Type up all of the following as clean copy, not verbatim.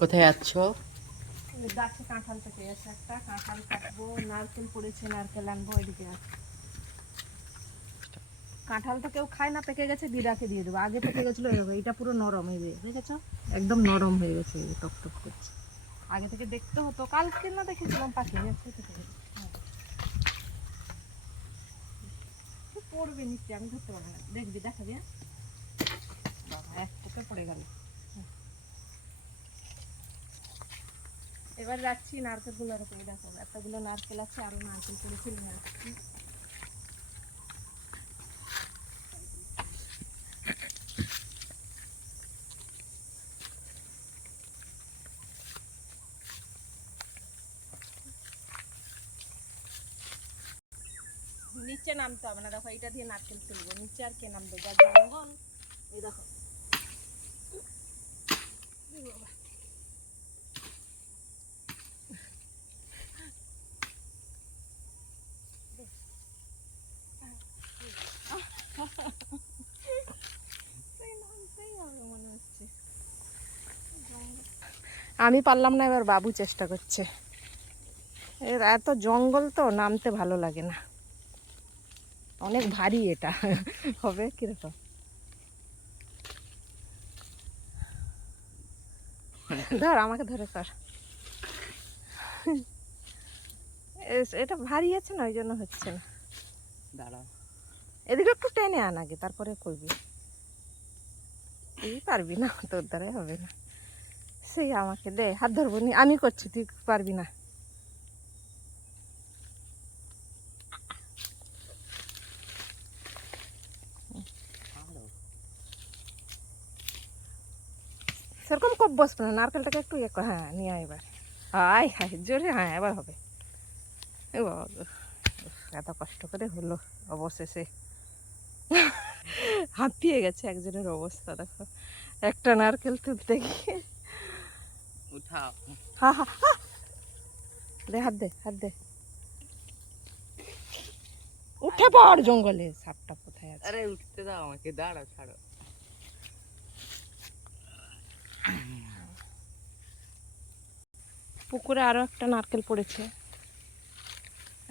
কোথায় যাচ্ছ? গাছে কাঁঠাল পেকে গেছে, একটা কাঁঠাল কাটবো, নারকেল পড়েছে, নারকেল আনবো। এদিকে কাঁঠাল তো কেউ খায় না, পেকে গেছে, দিদাকে দিয়ে দেবো। আগে পেকে গেছিলো, এটা পুরো নরম, এই দেখেছ, একদম নরম হয়ে গেছে, টক টক করছে। আগে থেকে দেখতে হতো, কালকে না দেখেছিলাম পাকে গেছে, পড়বে নিশ্চয়ই, আমি ধরতে পারবো না। দেখবি, দেখাবি। বাবা, এক পোকে পড়ে গেল। এবার যাচ্ছি নারকেল গুলোর উপরে। দেখো, এতগুলো নারকেল আছে, আরো নারকেল পড়েছিল, যাচ্ছি। নিচে নামতে হবে না, দেখো এটা দিয়ে নারকেল তুলবো, নিচে আর কে নামবে, যা জঙ্গল। এই দেখো, আমি পারলাম না, এবার বাবু চেষ্টা করছে। এর এত জঙ্গল তো নামতে ভালো লাগে না, অনেক ভারী এটা। হবে কিরকম? ধর, আমাকে ধরে কর। এটা ভারী আছে না, ওই জন্য হচ্ছে না। দাঁড়াও, এদিকে একটু টেনে আন আগে, তারপরে করবি। তুই পারবি না, তোর দ্বারাই হবে না। সেই আমাকে দে, হাত ধরবো নি, আমি করছি, তুই পারবি না। সেরকম কব বসবে না, নারকেলটাকে একটু ইয়ে কর। হ্যাঁ, নিয়ে আয় এবার। হাই হাই, জোরে, হ্যাঁ এবার হবে। এ বাবা গো, এত কষ্ট করে হলো অবশেষে। হাঁপিয়ে গেছে একজনের অবস্থা, দেখো একটা নারকেল তুলতে গিয়ে। উঠাও। হা হা হা। দে, হাত দে, হাত দে। উঠে পড়, জঙ্গলে সাপটা কোথায় আছে? আরে উঠতে দাও আমাকে, দাঁড়াও, ছাড়ো। পুকুরে আরো একটা নারকেল পড়েছে,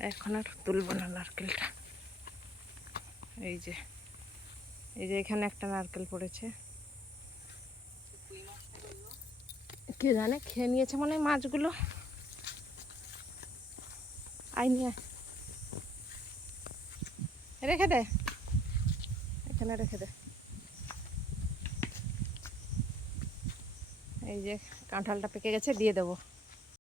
এখন আর তুলবো না নারকেলটা। এই যে, এই যে এখানে একটা নারকেল পড়েছে। কে জানে, খেয়ে নিয়েছে মনে হয় মাছগুলো। আই নিয়ে রেখে দে, এখানে রেখে দে। এই যে কাঁঠালটা পেকে গেছে, দিয়ে দেবো।